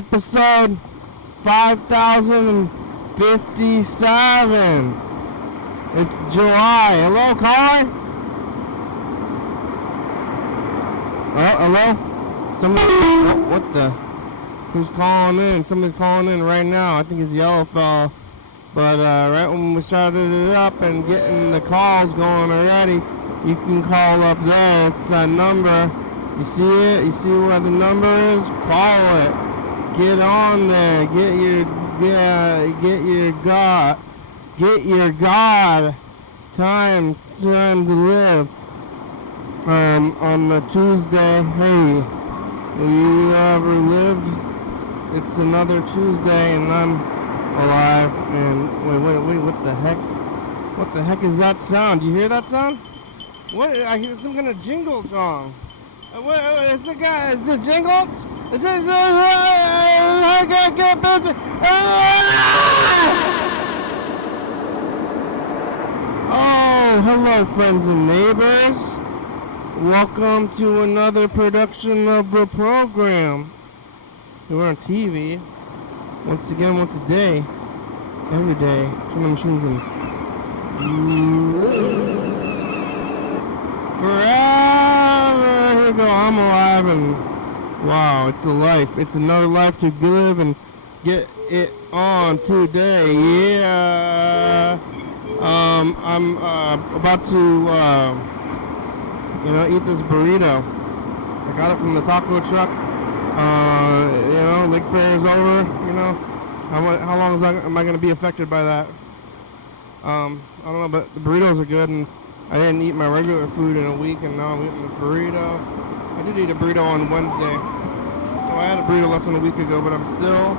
episode 5057. It's July. Hello, caller? Oh, hello? Somebody, what the? Who's calling in? Somebody's calling in right now. I think it's Yellow Fella. But right when we started it up and getting the calls going already, you can call up there. It's that number. You see it? You see where the number is? Call it. Get on there. Get your God time to live. On a Tuesday. Hey, have you ever lived? It's another Tuesday and I'm alive. And wait, what the heck? What the heck is that sound? You hear that sound? What? I hear some kind of jingle song. Is the guy? Is it jingle? Is it? Oh, hello, friends and neighbors. Welcome to another production of the program. We're on TV. Once again, once a day. Every day. Turn the machines in. Forever. Here we go. I'm alive and wow, it's a life. It's another life to live and get it on today. Yeah. I'm about to eat this burrito. I got it from the taco truck. Lake Fair is over. How long am I going to be affected by that? I don't know, but the burritos are good, and I didn't eat my regular food in a week, and now I'm eating this burrito. I did eat a burrito on Wednesday. So I had a burrito less than a week ago, but I'm still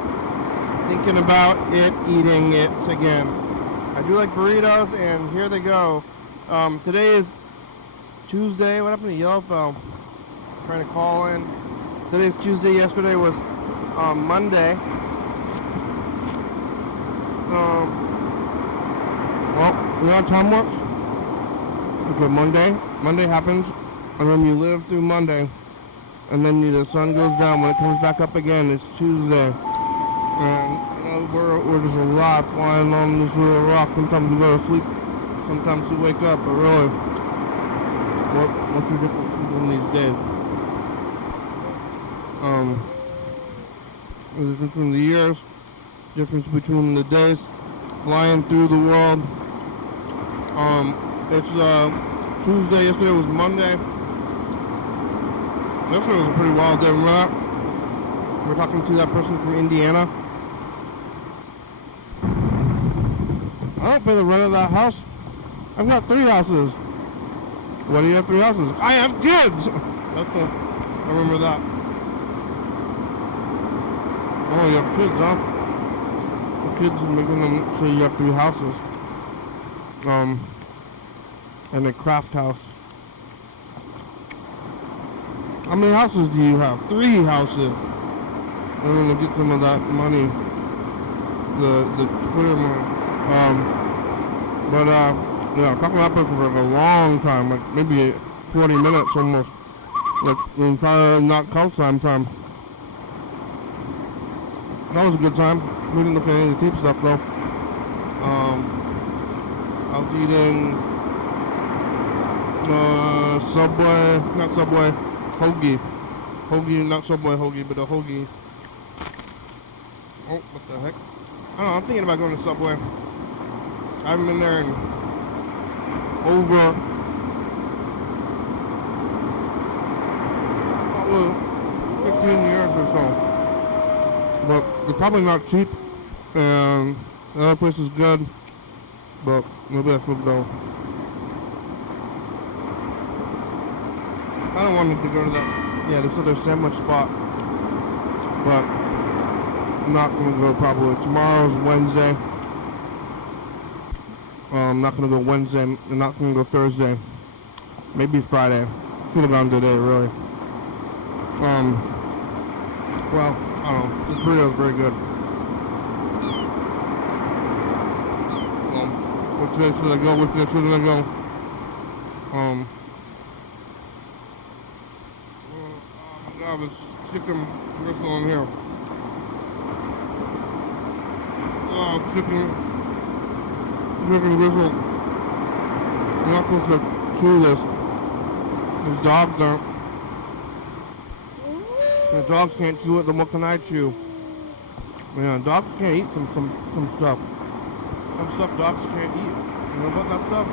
thinking about eating it again. I do like burritos, and here they go. Today is Tuesday. What happened to Yellowfell? Trying to call in. Today's Tuesday. Yesterday was Monday. Well, you know how time works? Okay, Monday happens, and then you live through Monday, and then the sun goes down. When it comes back up again, it's Tuesday. And we're just a lot flying on this little rock. Sometimes we go to sleep, sometimes we wake up, but really, what's the difference in these days? The difference between the years, difference between the days, flying through the world. It's Tuesday. Yesterday was Monday. Yesterday was a pretty wild day. Remember that? We're talking to that person from Indiana. I don't pay the rent of that house. I've got 3 houses. Why do you have 3 houses? I have kids! That's cool. I remember that. Oh, you have kids, huh? The kids are making them say you have 3 houses. And a craft house. How many houses do you have? 3 houses. I'm gonna get some of that money. The Twitter money. Talking about this for a long time, like maybe 40 minutes almost. Like the entire not call time. That was a good time. We didn't look at any of the deep stuff though. I was eating hoagie, not Subway hoagie, but a hoagie. Oh, what the heck? I don't know, I'm thinking about going to Subway. I haven't been there in over 15 years or so. But they're probably not cheap, and the other place is good, but maybe I should go. I don't want to go to that. Yeah, this other sandwich spot, but I'm not going to go probably. Tomorrow's Wednesday. I'm not going to go Wednesday. I'm not going to go Thursday. Maybe Friday. Should have gone today, really. Well, I don't know. This burrito is very good. Which day should I go? Which day should I go? Oh my God, there's chicken gristle in here. chicken gristle. You're not supposed to chew this. These dogs don't. The dogs can't chew it, then what can I chew? Yeah, dogs can't eat some stuff. Some stuff dogs can't eat. You know about that stuff?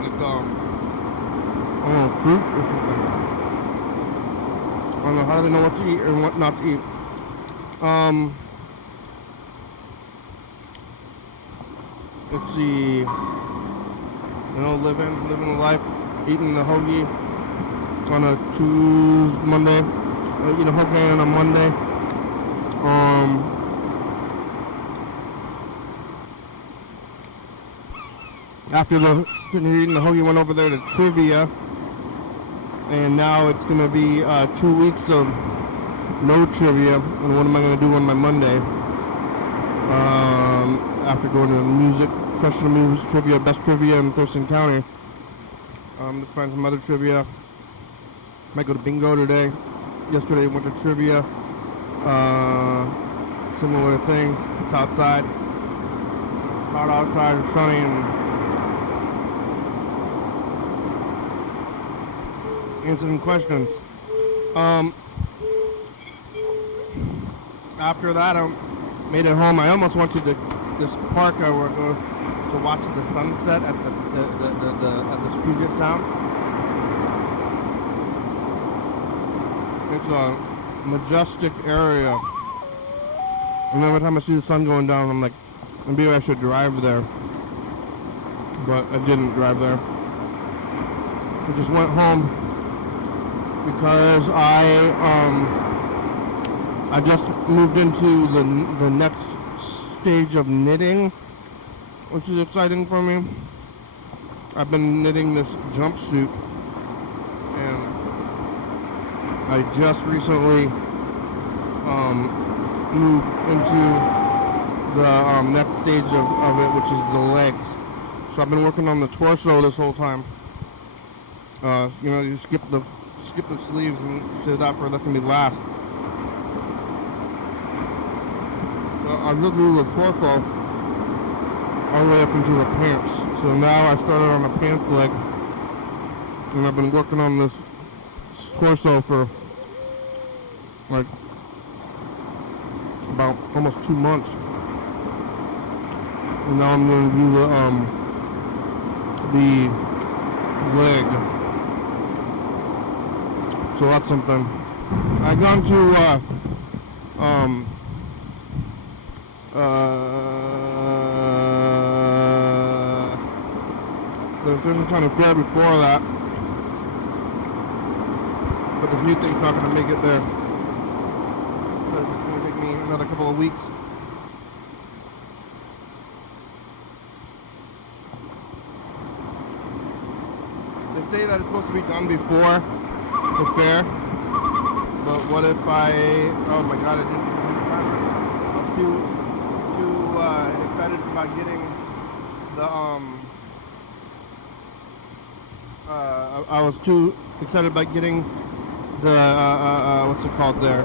Like, fruit or something. I don't know, how do they know what to eat and what not to eat? Let's see. You know, living life, eating the hoagie on a Monday. Eat a hoagie on a Monday. After eating the hoagie, went over there to trivia, and now it's gonna be 2 weeks of no trivia. And what am I gonna do on my Monday? After going to professional music trivia, best trivia in Thurston County. To find some other trivia. Might go to bingo today. Yesterday went to trivia. Similar things. It's outside. Hot outside, it's sunny, and answering questions. After that, I made it home. I almost went to this park I would go to watch the sunset at the Puget Sound. It's a majestic area. And every time I see the sun going down, I'm like, maybe I should drive there. But I didn't drive there. I just went home because I just moved into the next stage of knitting, which is exciting for me. I've been knitting this jumpsuit, and I just recently moved into the next stage of it, which is the legs. So I've been working on the torso this whole time. You skip the sleeves and save that for can be last. I just do the torso all the way up into the pants. So now I started on the pants leg, and I've been working on this torso for like about almost 2 months. And now I'm going to do the leg. So that's something. I've gone to the Thurston County Fair before that, but this new thing's not going to make it there. So it's going to take me another couple of weeks. They say that it's supposed to be done before the fair, but what if oh my god, I didn't use the timer. I was too excited about getting the I was too excited about getting the what's it called there?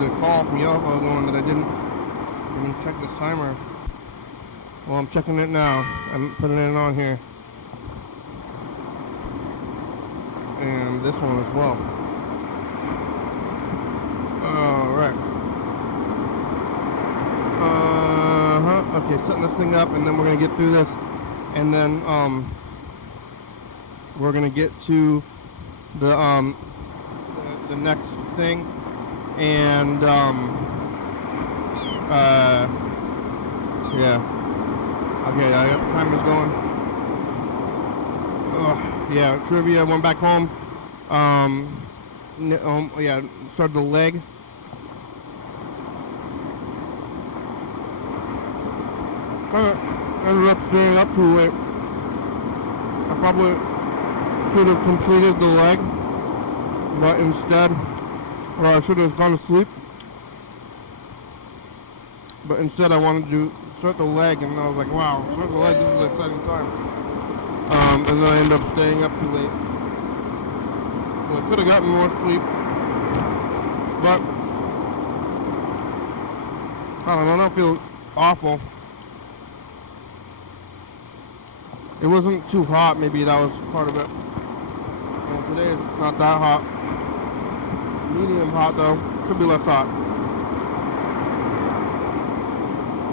The call from Yellow going that I didn't even check this timer. Well, I'm checking it now. I'm putting it on here. And this one as well. Alright. Okay, setting this thing up, and then we're gonna get through this, and then we're gonna get to the next thing, and yeah. Okay, I got the timers going. Yeah, trivia. Went back home. Yeah, started the leg. Ended up staying up too late. I probably should have completed the leg, but instead, or I should have gone to sleep. But instead, I wanted to start the leg, and I was like, wow, start the leg, this is an exciting time. And then I ended up staying up too late. So I could have gotten more sleep. But I don't feel awful. It wasn't too hot, maybe that was part of it. And today it's not that hot. Medium hot though, could be less hot.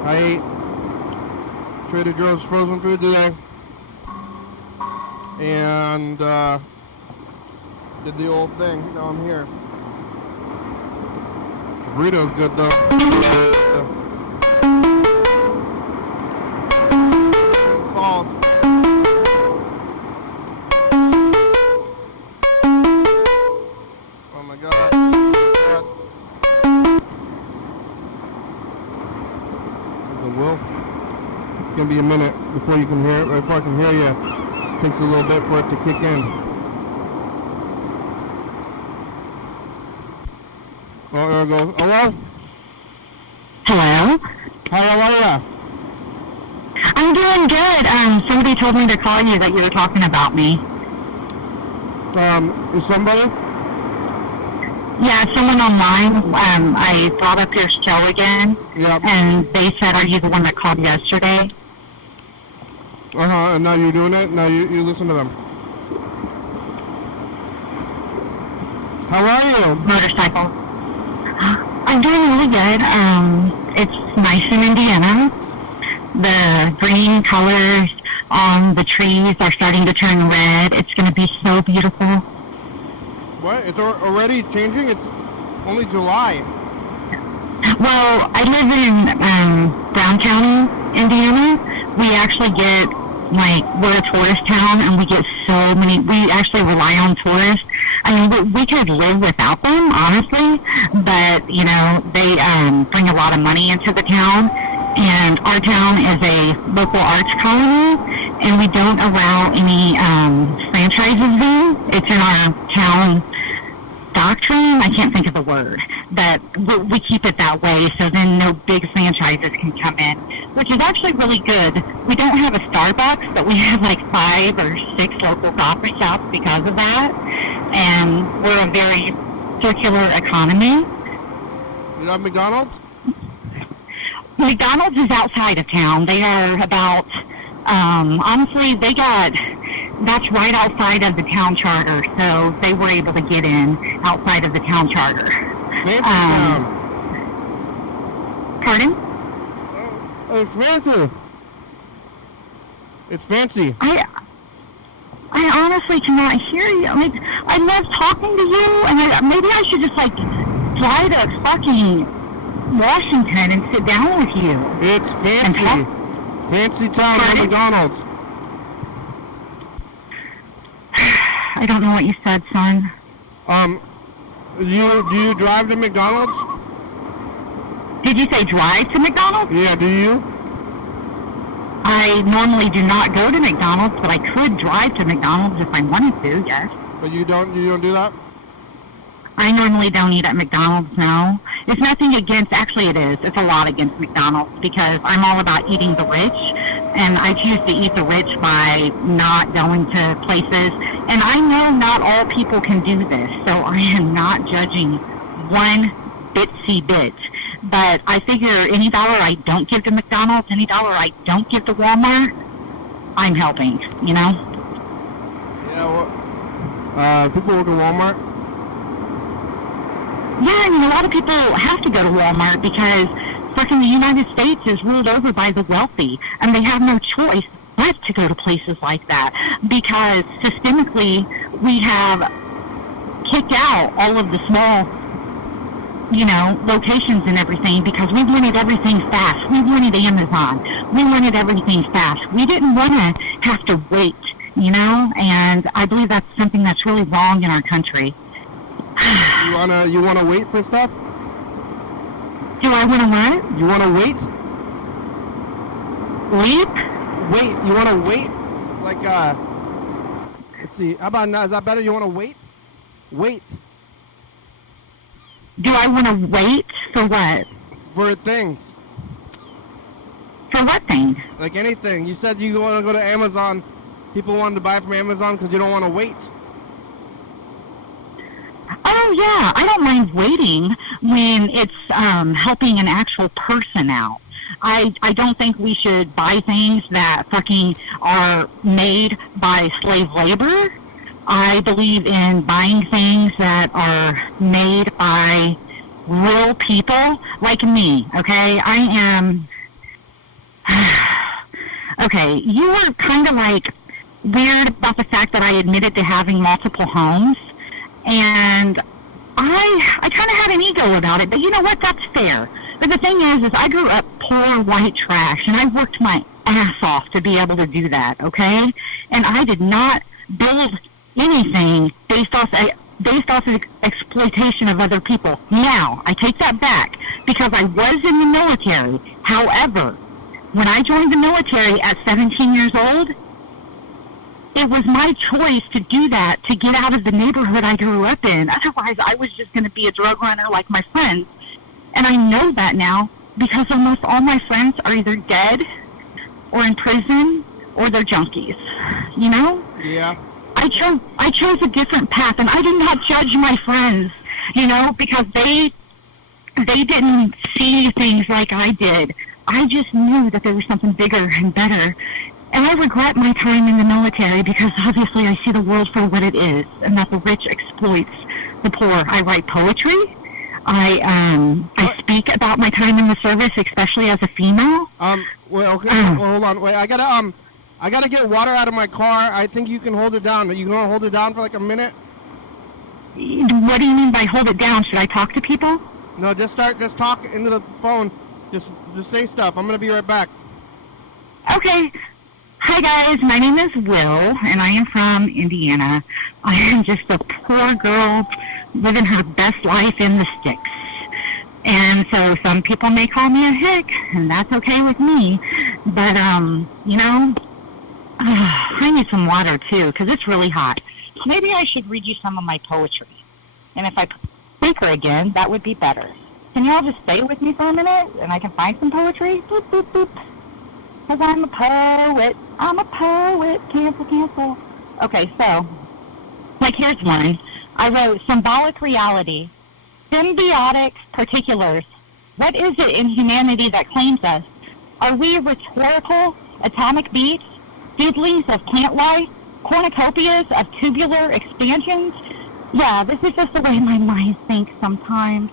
I ate Trader Joe's frozen food today. And did the old thing. Now I'm here. Burrito's good though. Salt. Oh my god. There's a will. It's gonna be a minute before you can hear it. Before I can hear you. It takes a little bit for it to kick in. Oh, there it goes. Hello? Hello? How are you? I'm doing good. Somebody told me to call you that you were talking about me. Is somebody? Yeah, someone online. I brought up your show again. Yep. And they said, are you the one that called yesterday? And now you're doing it? Now you listen to them. How are you? Motorcycle. I'm doing really good. It's nice in Indiana. The green colors on the trees are starting to turn red. It's going to be so beautiful. What? It's already changing? It's only July. Well, I live in Brown County, Indiana. We actually get, we're a tourist town, and we get so many, we actually rely on tourists. I mean, we could live without them, honestly, but, they bring a lot of money into the town, and our town is a local arts colony, and we don't allow any franchises there. It's in our town doctrine. I can't think of the word, but we keep it that way, so then no big franchises can come in, which is actually really good. We don't have a Starbucks, but we have 5 or 6 local coffee shops because of that, and we're a very circular economy. You have McDonald's? McDonald's is outside of town. They are about, honestly, that's right outside of the town charter, so they were able to get in outside of the town charter. Pardon? Oh, it's fancy. It's fancy. I honestly cannot hear you. I love talking to you, and maybe I should just fly to fucking Washington and sit down with you. It's fancy. Fancy town at McDonald's. I don't know what you said, son. Do you drive to McDonald's? Did you say drive to McDonald's? Yeah, do you? I normally do not go to McDonald's, but I could drive to McDonald's if I wanted to, yes. But you don't do that? I normally don't eat at McDonald's, no. It's nothing against, actually it is. It's a lot against McDonald's because I'm all about eating the rich, and I choose to eat the rich by not going to places. And I know not all people can do this, so I am not judging one bitsy bit. But I figure any dollar I don't give to McDonald's, any dollar I don't give to Walmart, I'm helping, Yeah, well, people work at Walmart? Yeah, a lot of people have to go to Walmart because fucking the United States is ruled over by the wealthy, and they have no choice but to go to places like that because systemically we have kicked out all of the small locations and everything because we wanted everything fast. We wanted Amazon. We wanted everything fast. We didn't want to have to wait, and I believe that's something that's really wrong in our country. You wanna wait for stuff? Do I want to what? You wanna wait? Leap? Wait, you wanna wait? Let's see, how about now? Is that better? You wanna wait? Wait. Do I want to wait for what? For things. For what thing? Like anything. You said you want to go to Amazon. People wanted to buy from Amazon because you don't want to wait. Oh, Oh, yeah. I don't mind waiting when it's helping an actual person out. I don't think we should buy things that fucking are made by slave labor. I believe in buying things that are made by real people like me, okay? I am... Okay, you were kind of like weird about the fact that I admitted to having multiple homes, and I kind of had an ego about it, but you know what? That's fair. But the thing is I grew up poor white trash, and I worked my ass off to be able to do that, okay? And I did not build anything based off of exploitation of other people. Now, I take that back, because I was in the military. However, when I joined the military at 17 years old, it was my choice to do that, to get out of the neighborhood I grew up in. Otherwise, I was just going to be a drug runner like my friends. And I know that now, because almost all my friends are either dead or in prison or they're junkies. You know? Yeah. I chose a different path, and I did not judge my friends, you know, because they didn't see things like I did. I just knew that there was something bigger and better. And I regret my time in the military, because obviously I see the world for what it is, and that the rich exploits the poor. I write poetry. I speak about my time in the service, especially as a female. Well, okay, hold on. Wait, I gotta get water out of my car. I think you can hold it down. You can hold it down for like a minute? What do you mean by hold it down? Should I talk to people? No, just talk into the phone. Just say stuff. I'm gonna be right back. Okay. Hi guys, my name is Will, and I am from Indiana. I am just a poor girl living her best life in the sticks. And so some people may call me a hick, and that's okay with me. But, you know, I need some water too, because it's really hot. Maybe I should read you some of my poetry. And if I speak her again, that would be better. Can you all just stay with me for a minute, and I can find some poetry? Boop, boop, boop. Because I'm a poet. I'm a poet. Cancel, cancel. Okay, so, like, here's one. I wrote, symbolic reality, symbiotic particulars. What is it in humanity that claims us? Are we rhetorical atomic beats, seedlings of plant life, cornucopias of tubular expansions? Yeah, this is just the way my mind thinks sometimes.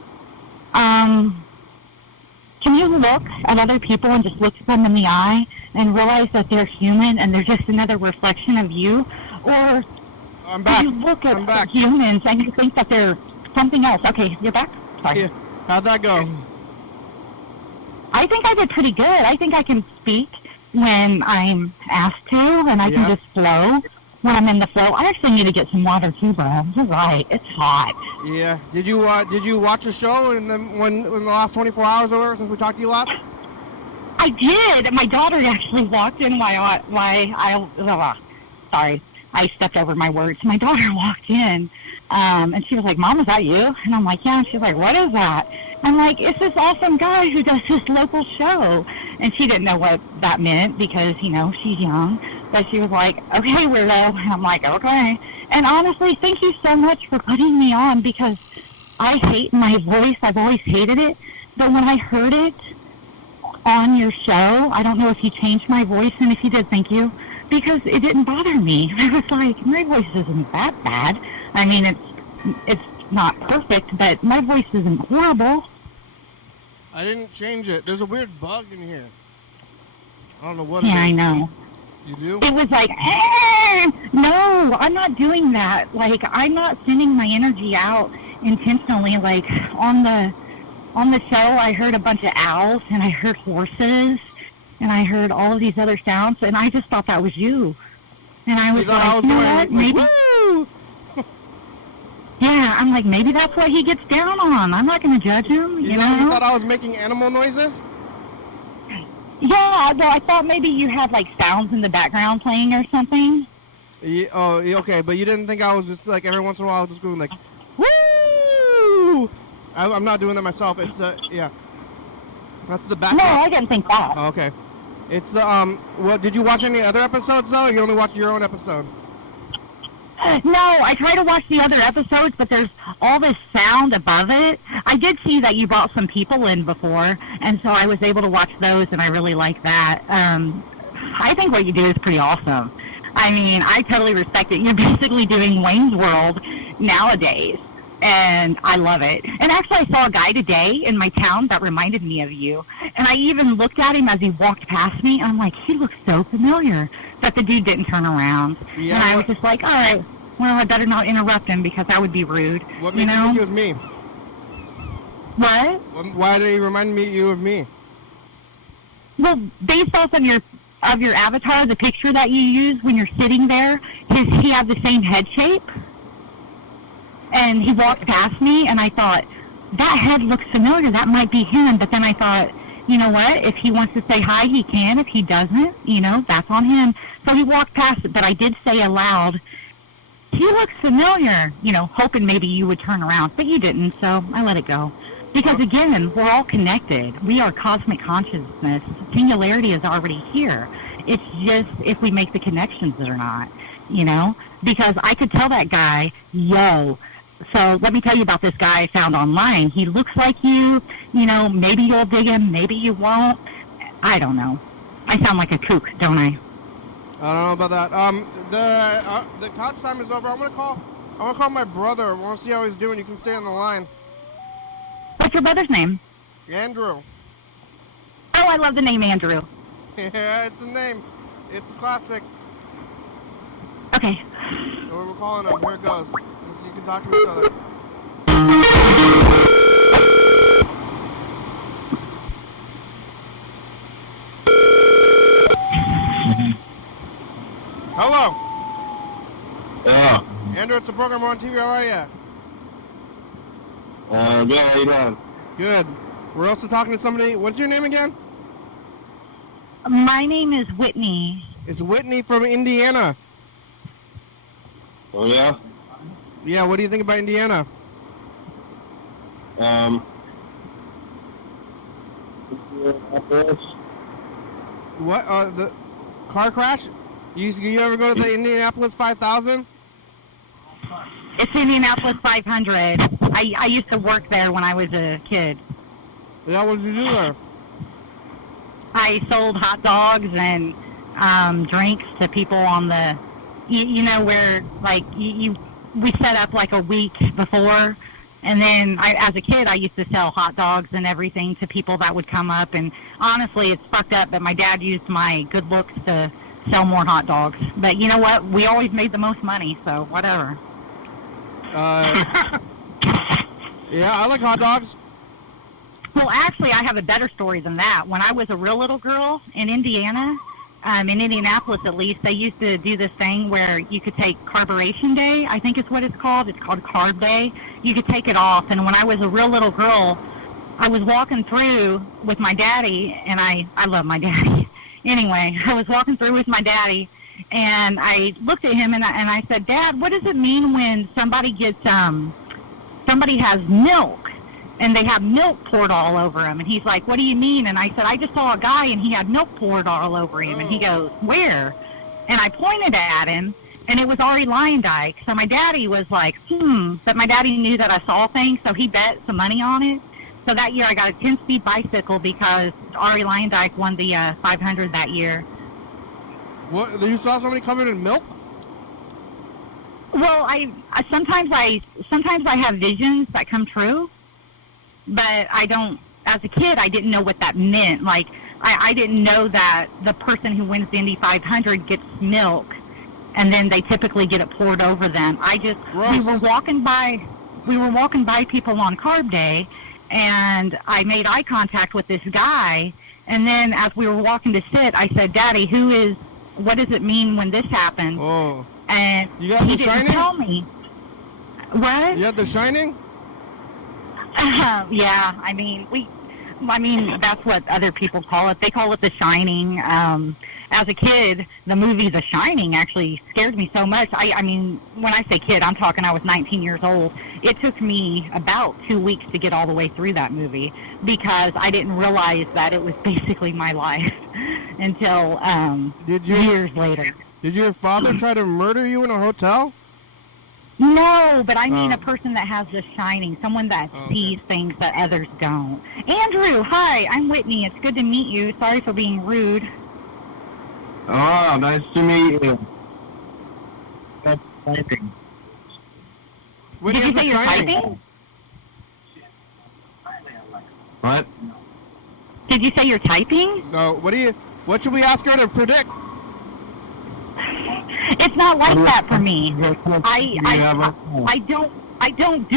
Can you look at other people and just look them in the eye and realize that they're human and they're just another reflection of you? Or I'm back. you look at humans and you think that they're something else? Okay, you're back? Sorry. Yeah. How'd that go? I think I did pretty good. I think I can speak when I'm asked to, and I can just flow when I'm in the flow. I actually need to get some water too, bro. You're right. It's hot. Yeah. Did you watch the show in the last 24 hours or whatever since we talked to you last? I did. My daughter actually walked in sorry, I stepped over my words. My daughter walked in, and she was like, Mom, is that you? And I'm like, yeah. And she's like, what is that? I'm like, it's this awesome guy who does this local show. And she didn't know what that meant because, you know, she's young. But she was like, okay, weirdo. And I'm like, okay. And honestly, thank you so much for putting me on, because I hate my voice. I've always hated it. But when I heard it on your show, I don't know if you changed my voice, and if you did, thank you, because it didn't bother me. I was like, my voice isn't that bad. I mean, it's not perfect, but my voice isn't horrible. I didn't change it. There's a weird bug in here. I don't know what it is. Yeah, I know. You do? It was like, no, I'm not doing that. Like, I'm not sending my energy out intentionally. Like, on the show, I heard a bunch of owls, and I heard horses, and I heard all of these other sounds, and I just thought that was you. And I was like, you know what, maybe... Woo! Yeah, I'm like, maybe that's what he gets down on. I'm not going to judge him, you know? You thought I was making animal noises? Yeah, well, I thought maybe you had, like, sounds in the background playing or something. Yeah, oh, okay, but you didn't think I was just, like, every once in a while just going, like, woo! I'm not doing that myself. It's, yeah. That's the background. No, I didn't think that. Oh, okay. It's the, well, did you watch any other episodes, though, or you only watched your own episode? No, I try to watch the other episodes, but there's all this sound above it. I did see that you brought some people in before, and so I was able to watch those, and I really like that. I think what you do is pretty awesome. I mean, I totally respect it. You're basically doing Wayne's World nowadays, and I love it. And actually, I saw a guy today in my town that reminded me of you, and I even looked at him as he walked past me, and I'm like, he looks so familiar. But the dude didn't turn around, and I was just like, all right, well, I better not interrupt him because that would be rude. What made you think it was me? What? Why did he remind you of me? Well, based off of your avatar, the picture that you use when you're sitting there, he had the same head shape. And he walked past me, and I thought, that head looks familiar. That might be him. But then I thought, you know what? If he wants to say hi, he can. If he doesn't, that's on him. So he walked past it, but I did say aloud, he looks familiar, hoping maybe you would turn around. But you didn't, so I let it go. Because, again, we're all connected. We are cosmic consciousness. Singularity is already here. It's just if we make the connections or not, Because I could tell that guy, yo. So let me tell you about this guy I found online. He looks like you. Maybe you'll dig him. Maybe you won't. I don't know. I sound like a kook, don't I? I don't know about that. The couch time is over. I'm gonna call my brother. I want to see how he's doing. You can stay on the line. What's your brother's name? Andrew. Oh, I love the name Andrew. Yeah, it's a name. It's classic. Okay. So we're calling him. Here it goes. So you can talk to each other. Hello. Yeah. Andrew, it's a program on TV. How are you? Good. How you doing? Good. We're also talking to somebody. What's your name again? My name is Whitney. It's Whitney from Indiana. Oh, yeah? Yeah, what do you think about Indiana? What? The car crash? You ever go to the Indianapolis 5000? It's Indianapolis 500. I used to work there when I was a kid. Yeah, what did you do there? I sold hot dogs and drinks to people on the, where like we set up like a week before, and then as a kid I used to sell hot dogs and everything to people that would come up. And honestly, it's fucked up, but my dad used my good looks to sell more hot dogs. But you know what? We always made the most money, so whatever. Yeah, I like hot dogs. Well, actually, I have a better story than that. When I was a real little girl in Indiana, in Indianapolis at least, they used to do this thing where you could take Carburation Day, I think is what it's called. It's called Carb Day. You could take it off. And when I was a real little girl, I was walking through with my daddy, and I love my daddy. Anyway, I was walking through with my daddy, and I looked at him, and I said, Dad, what does it mean when somebody gets, somebody has milk, and they have milk poured all over him? And he's like, what do you mean? And I said, I just saw a guy, and he had milk poured all over him. And he goes, where? And I pointed at him, and it was Ari Lyondike. So my daddy was like, but my daddy knew that I saw things, so he bet some money on it. So that year I got a 10-speed bicycle because Ari Lyondike won the 500 that year. What? You saw somebody covered in milk? Well, I sometimes I have visions that come true, but I don't. As a kid, I didn't know what that meant. Like I didn't know that the person who wins the Indy 500 gets milk, and then they typically get it poured over them. We were walking by people on Carb Day, and I made eye contact with this guy, and then as we were walking to sit, I said, Daddy, what does it mean when this happened? Oh. And you got he the didn't Shining? tell me. What? You had The Shining? Yeah, I mean, that's what other people call it. They call it The Shining. As a kid, the movie The Shining actually scared me so much. I mean, when I say kid, I'm talking I was 19 years old. It took me about 2 weeks to get all the way through that movie because I didn't realize that it was basically my life until years later. Did your father try to murder you in a hotel? No, but I mean a person that has the shining, someone that sees things that others don't. Andrew, hi, I'm Whitney. It's good to meet you. Sorry for being rude. Oh, nice to meet you. That's typing. Whitney Did you has say the you're shining. typing? What? Did you say you're typing? No, what should we ask her to predict? It's not like that for me. I don't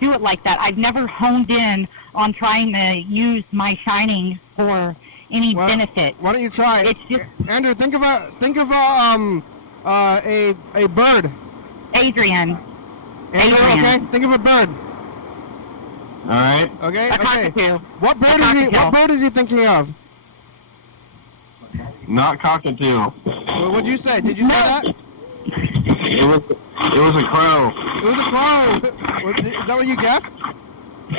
do it like that. I've never honed in on trying to use my shining for any benefit. Why don't you try? It's just Andrew, think of a bird. Adrian. Andrew, okay? Think of a bird. All right. Okay. A Okay. cockatoo. What bird is he thinking of? Not cockatoo. Well, what'd you say? Did you say that? It was a crow. It was a crow. Is that what you guessed? No,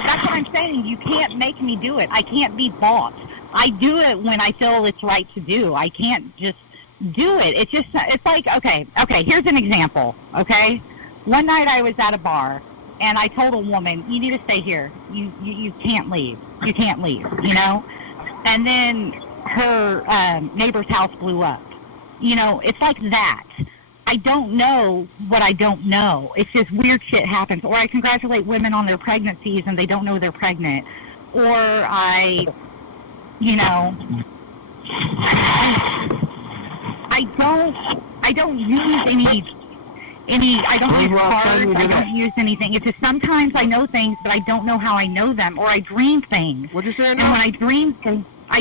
that's what I'm saying. You can't make me do it. I can't be bought. I do it when I feel it's right to do. I can't just do it. It's like, okay, here's an example, okay? One night I was at a bar, and I told a woman, you need to stay here. You can't leave. You can't leave, you know? And then her neighbor's house blew up. You know, it's like that. I don't know what I don't know. It's just weird shit happens. Or I congratulate women on their pregnancies and they don't know they're pregnant. Or I don't use I don't use cards, I don't use anything. It's just sometimes I know things, but I don't know how I know them. Or I dream things. What'd you say now? And when I dream things, I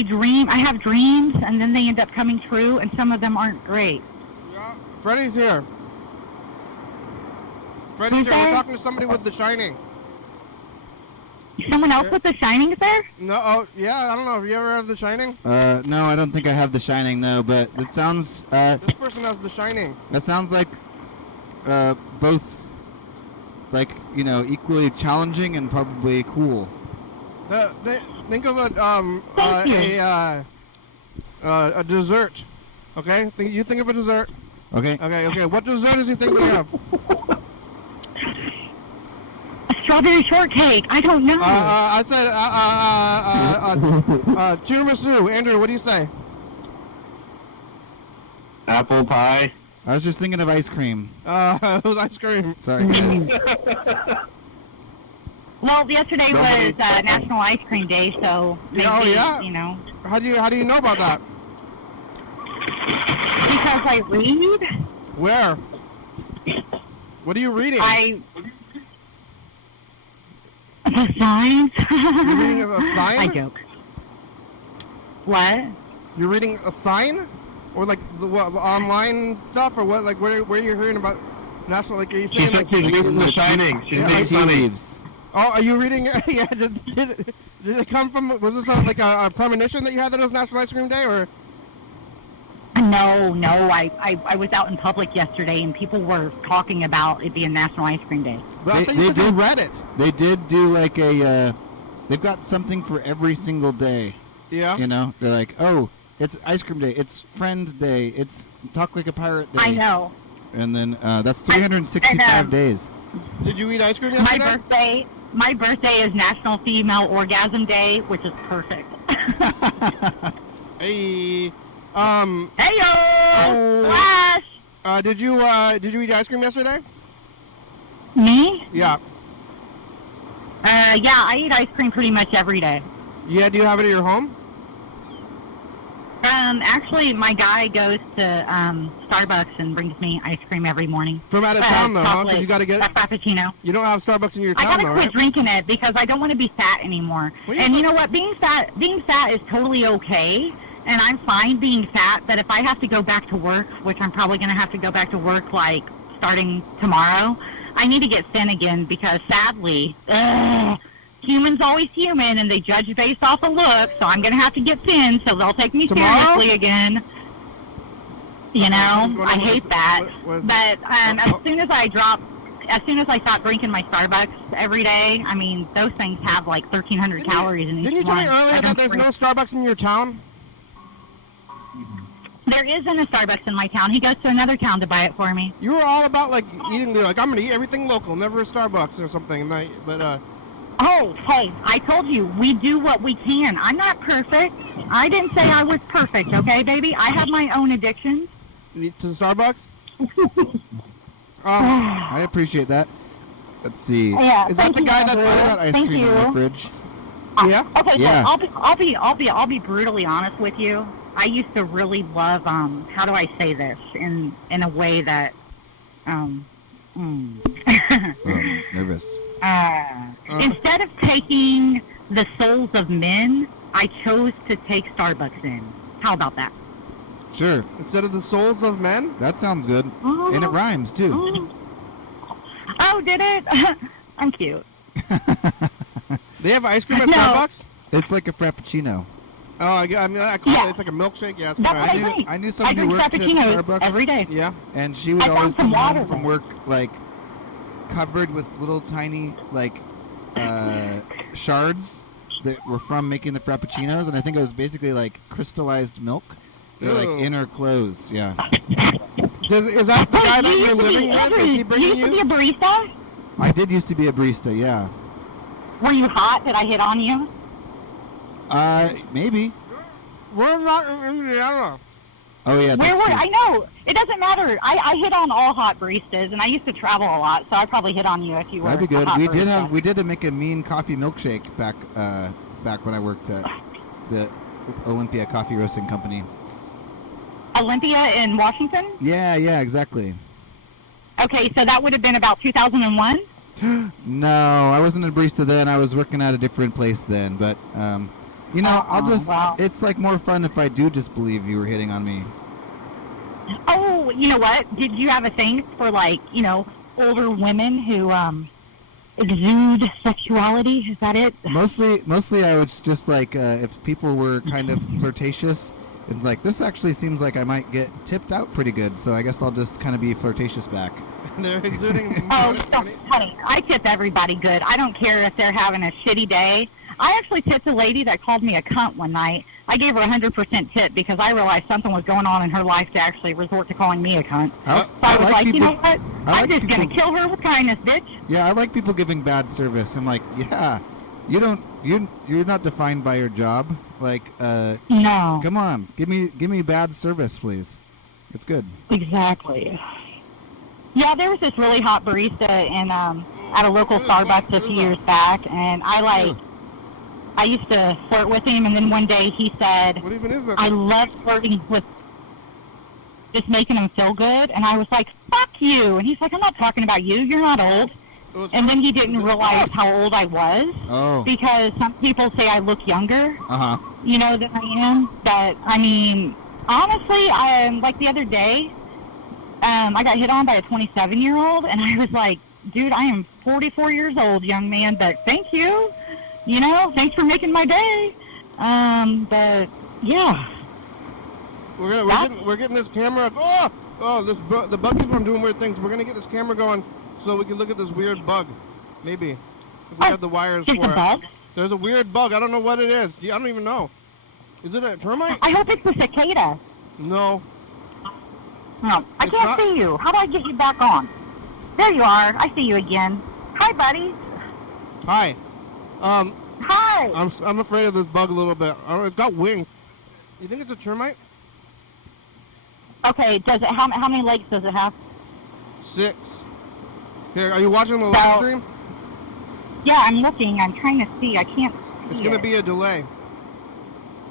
have dreams, and then they end up coming true, and some of them aren't great. Yeah, Freddie's here. Freddie's here. We're talking to somebody with the shining. Someone else with the shining is there? No, yeah, I don't know. Have you ever had the shining? No, I don't think I have the shining, no, but it sounds, This person has the shining. that sounds like, both, like, equally challenging and probably cool. Think of a dessert. Okay, you think of a dessert. Okay. Okay. What dessert is he thinking of? A strawberry shortcake. I don't know. I said tiramisu. Andrew, what do you say? Apple pie. I was just thinking of ice cream. It was ice cream. Sorry, guys. Well, yesterday was National Ice Cream Day, so maybe, yeah. How do you know about that? Because I read. Where? What are you reading? The signs. You're reading a sign? I joke. What? You're reading a sign? Or like the online stuff? Or what? Like where are you hearing about national? Like are you saying like She's reading The Shining. She's being Tea funny. leaves. Oh, are you reading? Yeah. Did it come from? Was this like a premonition that you had that it was National Ice Cream Day, or? No. I was out in public yesterday, and people were talking about it being National Ice Cream Day. But I thought you said you read it. They did do like a, they've got something for every single day. Yeah. They're like, oh, it's ice cream day, it's friend day, it's talk like a pirate day. I know. And then that's 365 days. Did you eat ice cream yesterday? My birthday is National Female Orgasm Day, which is perfect. Hey. Heyo! Flash! Did you eat ice cream yesterday? Me? Yeah. Yeah, I eat ice cream pretty much every day. Yeah. Do you have it at your home? Actually, my guy goes to Starbucks and brings me ice cream every morning. From out of town, though, huh? Because you got to get a Frappuccino. You don't have Starbucks in your I town, gotta though, quit right? drinking it because I don't want to be fat anymore. Well, And you know what? Being fat is totally okay, and I'm fine being fat. But if I have to go back to work, which I'm probably gonna have to go back to work like starting tomorrow, I need to get thin again because sadly, humans always human, and they judge based off of look. So I'm gonna have to get thin, so they'll take me seriously again. I hate that. But as soon as I stop drinking my Starbucks every day, I mean, those things have like 1,300 calories in each one. Didn't you tell me earlier that there's no Starbucks in your town? There isn't a Starbucks in my town. He goes to another town to buy it for me. You were all about like eating, like I'm gonna eat everything local, never a Starbucks or something. But Oh, hey, I told you, we do what we can. I'm not perfect. I didn't say I was perfect, okay, baby? I have my own addictions. to Starbucks. I appreciate that. Let's see. Yeah, Is that thank the you, guy that's- Andrew. I got ice Thank cream you. in my fridge. Yeah. Okay, Yeah. so I'll be brutally honest with you. I used to really love how do I say this in a way that Oh, nervous. instead of taking the souls of men, I chose to take Starbucks in. How about that? Sure. Instead of the souls of men. That sounds good. And it rhymes, too. Oh, did it? I'm cute. They have ice cream at No. Starbucks. It's like a frappuccino. Oh, I call Yeah. it. It's like a milkshake. Yeah, that's That's what what I I do. drink. I knew I someone who drink worked at Frappuccinos Starbucks. every day. Yeah. And she would I found always some come home water from there. work, like, covered with little tiny, like, shards that were from making the frappuccinos. And I think it was basically, like, crystallized milk. They're, like, Ew. in her clothes, yeah. Is that the guy that you you're used to living be, with? Andrew, Is he you bringing used to be you? a barista? I did used to be a barista, yeah. Were you hot? Did I hit on you? Maybe. We're not in Indiana. Oh, yeah, Where that's were true. I know. It doesn't matter. I hit on all hot baristas, and I used to travel a lot, so I probably hit on you if you were That'd be a good. hot We barista. did make a mean coffee milkshake back when I worked at the Olympia Coffee Roasting Company. Olympia in Washington? Yeah, exactly. Okay, so that would have been about 2001? No, I wasn't a barista then. I was working at a different place then. But, I'll just... wow. It's, like, more fun if I do just believe you were hitting on me. Oh, you know what? Did you have a thing for, like, older women who exude sexuality? Is that it? Mostly I was just, like, if people were kind of flirtatious, and, like, this actually seems like I might get tipped out pretty good, so I guess I'll just kind of be flirtatious back. They're exuding. Oh, so, honey, I tip everybody good. I don't care if they're having a shitty day. I actually tipped a lady that called me a cunt one night. I gave her 100% tip because I realized something was going on in her life to actually resort to calling me a cunt. So I was like, you know what? I'm just going to kill her with kindness, bitch. Yeah, I like people giving bad service. I'm like, yeah, you're not defined by your job. Like, No, come on, give me bad service, please. It's good. exactly. Yeah, there was this really hot barista in at a local Starbucks a few years back, and I used to flirt with him, and then one day he said, What even is that? I love flirting with just making him feel good, and I was like, fuck you, and he's like, I'm not talking about you, you're not old. And then he didn't realize how old I was, Oh, because some people say I look younger, uh-huh. than I am, but, I mean, honestly, like the other day, I got hit on by a 27-year-old, and I was like, dude, I am 44 years old, young man, but thank you. Thanks for making my day. But yeah. We're getting this camera. The bug keeps on doing weird things. We're gonna get this camera going so we can look at this weird bug. Maybe if we have the wires There's for a it. bug. There's a weird bug. I don't know what it is. I don't even know. Is it a termite? I hope it's a cicada. No. No, I It's can't not. see you. How do I get you back on? There you are. I see you again. Hi, buddy. Hi. Hi. I'm afraid of this bug a little bit. It's got wings. You think it's a termite? Okay. Does it? How many legs does it have? 6. Here, are you watching the live stream? Yeah, I'm looking. I'm trying to see. I can't see It's gonna it. be a delay.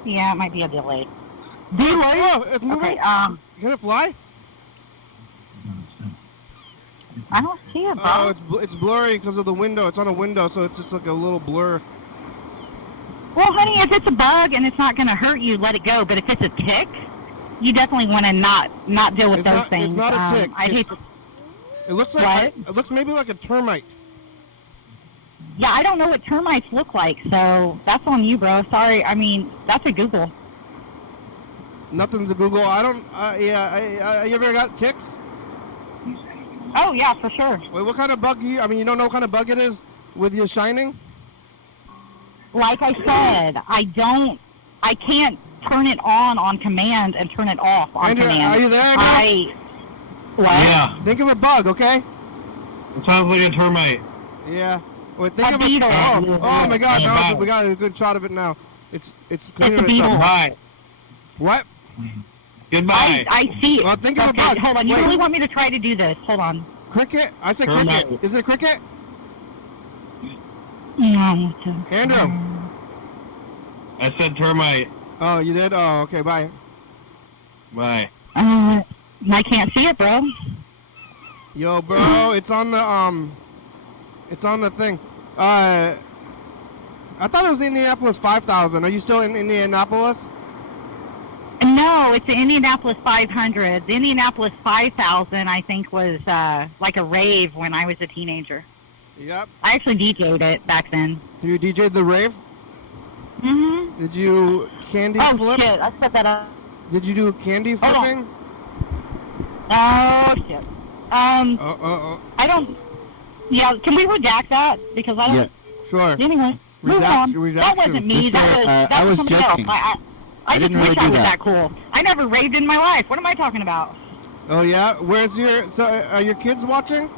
Yeah, it might be a delay. Delay. Oh, it's moving. Okay. Can it fly? I don't see it, bro. Oh, it's blurry because of the window. It's on a window, so it's just like a little blur. Well, honey, if it's a bug and it's not going to hurt you, let it go. But if it's a tick, you definitely want to not deal with It's those not- things. it's not a tick. I hate. It looks like it looks maybe like a termite. Yeah, I don't know what termites look like, so that's on you, bro. Sorry. I mean, that's a Google. Nothing's a Google. I don't. You ever got ticks? Oh yeah, for sure. Wait, what kind of bug? You don't know what kind of bug it is with your Shining? Like I said, I can't turn it on command and turn it off on Andrew, command. are you there, Andrew? What? Yeah. Think of a bug, okay? It sounds like a termite. Yeah. Wait, think A of beetle. Oh my God! A Now beetle. we got a good shot of it now. It's It's cleaning a beetle. itself. Bye. What? Goodbye. I see it. Well, think of a Okay, bug. hold on. You Wait. really want me to try to do this? Hold on. Cricket? I said Termite. cricket. Is it a cricket? No. Andrew. I said termite. Oh, you did? Oh, okay. Bye. Bye. I can't see it, bro. Yo, bro, it's on the thing. I thought it was Indianapolis 5000. Are you still in Indianapolis? No, it's the Indianapolis 500. The Indianapolis 5000, I think, was like a rave when I was a teenager. Yep. I actually DJ'd it back then. You DJ'd the rave? Mm-hmm. Did you candy Oh, flip? shit. I set that up. Did you do candy Hold on. flipping? Oh, shit. Oh. I don't... Yeah, can we redact that? Because I don't... Yeah. Sure. Anyway, move on. Redact That you. wasn't me. Mister, That I was somebody joking. else. I just didn't wish really I do was that. that cool. I never raved in my life. What am I talking about? Oh yeah. Where's your? So are your kids watching?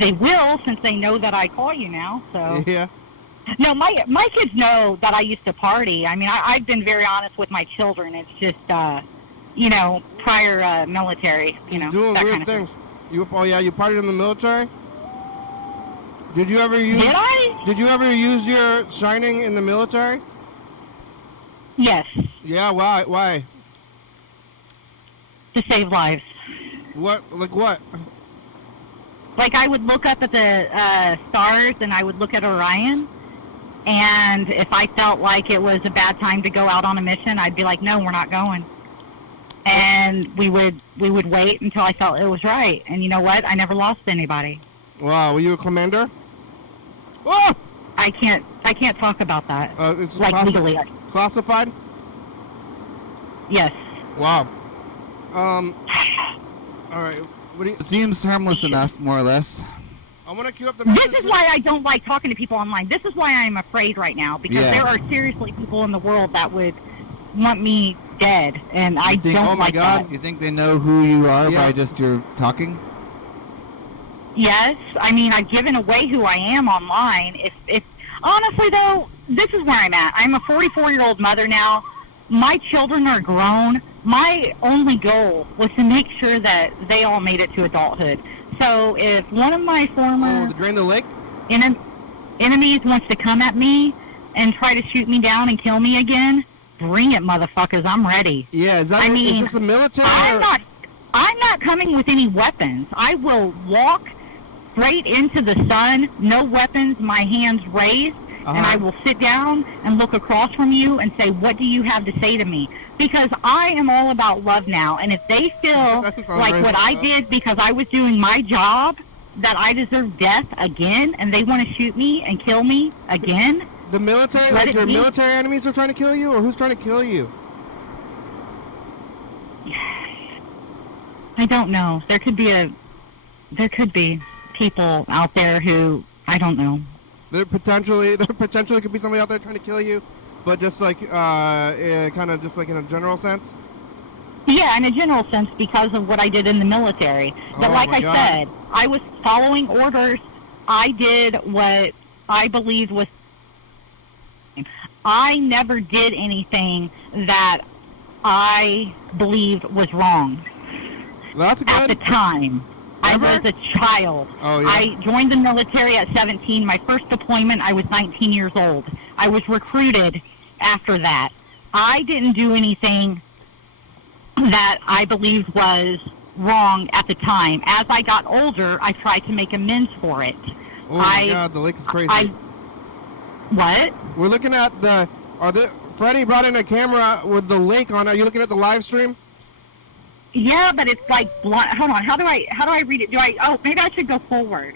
They will, since they know that I call you now. So Yeah. no, my kids know that I used to party. I mean, I've been very honest with my children. It's just, prior military. Doing that weird kind of things. You partied in the military. Did you ever use? Did I? Did you ever use your Shining in the military? Yes, Yeah. Why? Why? to save lives. What? Like what? Like, I would look up at the stars, and I would look at Orion, and if I felt like it was a bad time to go out on a mission, I'd be like, no, we're not going. And we would wait until I felt it was right. And you know what? I never lost anybody. Wow. Were you a commander? Oh! I can't talk about that. It's Like, legally. classified. Yes. Wow. All right. What do you? It seems harmless enough, more or less. I want to queue up the. This is why I don't like talking to people online. This is why I'm afraid right now, because Yeah. there are seriously people in the world that would want me dead, and I think- don't oh my like God. that. You think they know who you are Yeah. by just your talking? Yes, I mean, I've given away who I am online. If honestly though, this is where I'm at. I'm a 44-year-old mother now. My children are grown. My only goal was to make sure that they all made it to adulthood. So if one of my former to drain the lake. enemies wants to come at me and try to shoot me down and kill me again, bring it, motherfuckers. I'm ready. Yeah. Is that? I mean, is this the military? I'm not coming with any weapons. I will walk straight into the sun, no weapons, my hands raised, and I will sit down and look across from you and say, what do you have to say to me? Because I am all about love now, and if they feel That sounds like very what fucked I up. did because I was doing my job, that I deserve death again, and they want to shoot me and kill me again, The military, Let like it your be. military enemies are trying to kill you, or who's trying to kill you? I don't know. There could be people out there who, I don't know. There potentially could be somebody out there trying to kill you, but just like kind of just like in a general sense. Yeah, in a general sense, because of what I did in the military. But Oh, like my I God. said, I was following orders. I did what I believed was... I never did anything that I believed was wrong Well, that's at the good. time. Ever? I was a child. Oh, yeah. I joined the military at 17. My first deployment, I was 19 years old. I was recruited after that. I didn't do anything that I believed was wrong at the time. As I got older, I tried to make amends for it. Oh my God, the lake is crazy. What? We're looking at Freddie brought in a camera with the lake on. Are you looking at the live stream? Yeah, but it's like hold on. How do I read it? Maybe I should go forward.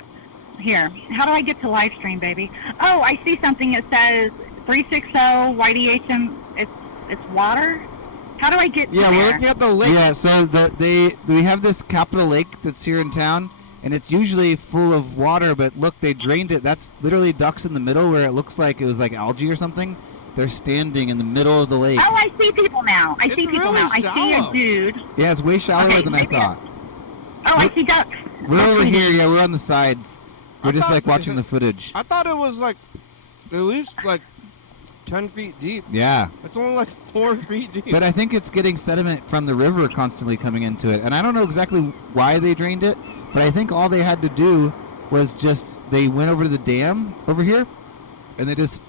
Here. How do I get to live stream, baby? Oh, I see something. It says 360 YDHWM. It's water. How do I get Yeah, there? we're looking at the lake. Yeah, so we have this capital lake that's here in town, and it's usually full of water, but look, they drained it. That's literally ducks in the middle where it looks like it was like algae or something. They're standing in the middle of the lake. Oh, I see people now. I It's see people really now. I see a shallow. dude. Yeah, it's way shallower Okay, than I maybe thought. Oh, I see ducks. We're over here. Yeah, we're on the sides. We're I just thought like that- watching the footage. I thought it was like at least like 10 feet deep. Yeah. It's only like 4 feet deep. But I think it's getting sediment from the river constantly coming into it. And I don't know exactly why they drained it, but I think all they had to do was just, they went over to the dam over here, and they just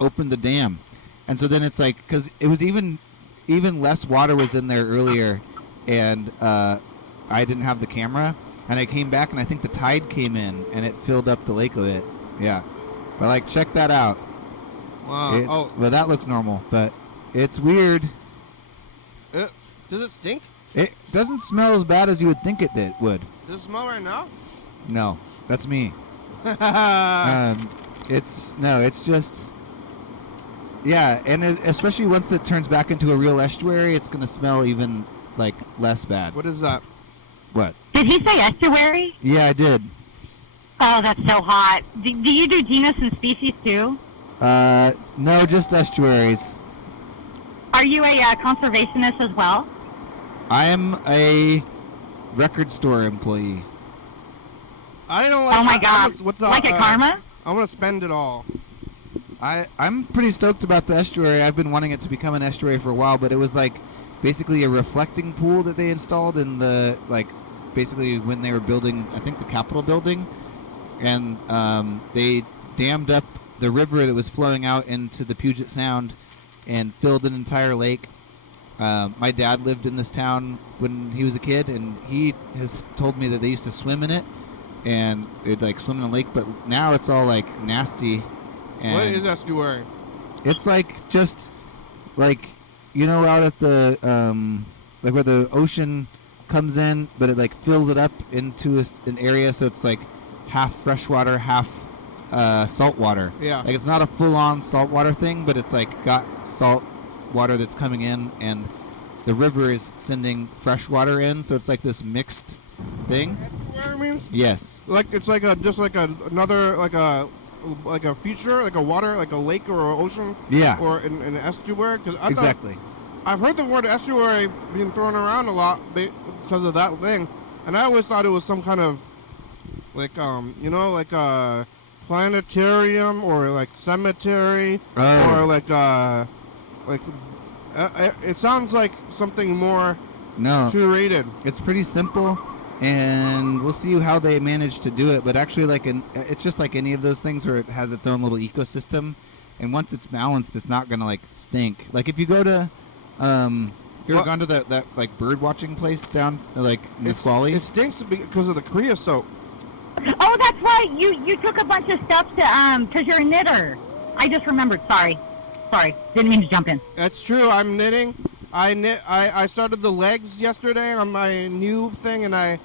opened the dam. And so then it's like, because it was even less water was in there earlier, and I didn't have the camera, and I came back, and I think the tide came in, and it filled up the lake a bit. Yeah. But like, check that out. Wow. Well, that looks normal, but it's weird. Does it stink? It doesn't smell as bad as you would think it would. Does it smell right now? No, that's me. It's just, yeah, and especially once it turns back into a real estuary, it's gonna smell even like less bad. What is that? What? Did he say estuary? Yeah, I did. Oh, that's so hot. Do you do genus and species too? No, just estuaries. Are you a conservationist as well? I am a record store employee. I don't like. Oh my God! What's Like a karma? I want to spend it all. I'm pretty stoked about the estuary. I've been wanting it to become an estuary for a while, but it was like basically a reflecting pool that they installed in the, like, basically when they were building, I think, the Capitol building, and they dammed up the river that was flowing out into the Puget Sound and filled an entire lake. My dad lived in this town when he was a kid, and he has told me that they used to swim in it, and they'd like swim in the lake, but now it's all like nasty. And What is estuary? it's like just like, you know, out at the like where the ocean comes in, but it like fills it up into an area, so it's like half freshwater, half salt water. Yeah. Like it's not a full-on saltwater thing, but it's like got salt water that's coming in, and the river is sending fresh water in, so it's like this mixed thing. Estuary means Yes. like it's like a just like another like a feature, like a water, like a lake or an ocean. Yeah. Or an estuary. Cause Exactly. I've heard the word estuary being thrown around a lot because of that thing, and I always thought it was some kind of like you know, like a planetarium or like cemetery or like it sounds like something more No. curated. It's pretty simple, and we'll see how they manage to do it. But actually, it's just like any of those things where it has its own little ecosystem, and once it's balanced, it's not gonna like stink. Like if you go to, you ever gone to that like bird watching place down like Nisqually? It stinks because of the creosote. Oh, that's right. You took a bunch of stuff to because you're a knitter. I just remembered. Sorry. Didn't mean to jump in. That's true. I'm knitting. I started the legs yesterday on my new thing, and I